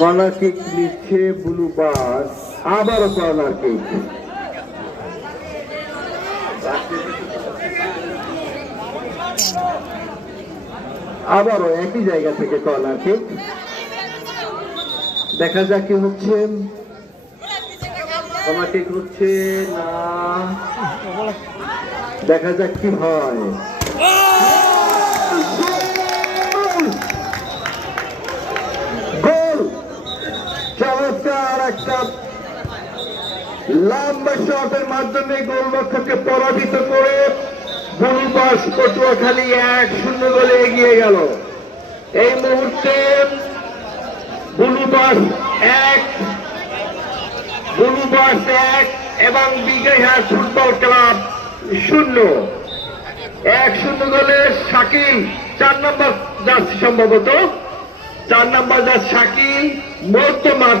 Corner kick নিচ্ছে blue বাস, আবারও corner kick. আবারও একই জায়গা থেকে কর্নার কিক। দেখা যাক কি হচ্ছে। কর্নার কিক হচ্ছে না, দেখা যাক কি হয়। গোল! চমৎকার একটা লম্বা শটের মাধ্যমে গোলরক্ষককে পরাজিত করে ব্লু বাস পটুয়াখালী 1-0 গোলে এগিয়ে গেল। এই মুহূর্তে ব্লু বাস 1 এবং বিজয়হাট ফুটবল ক্লাব 0। 1-0 গোলে শাকিল 4 নম্বর জার্সি, সম্ভবত 4 নম্বর জার্সি শাকিল মধ্য মাঠ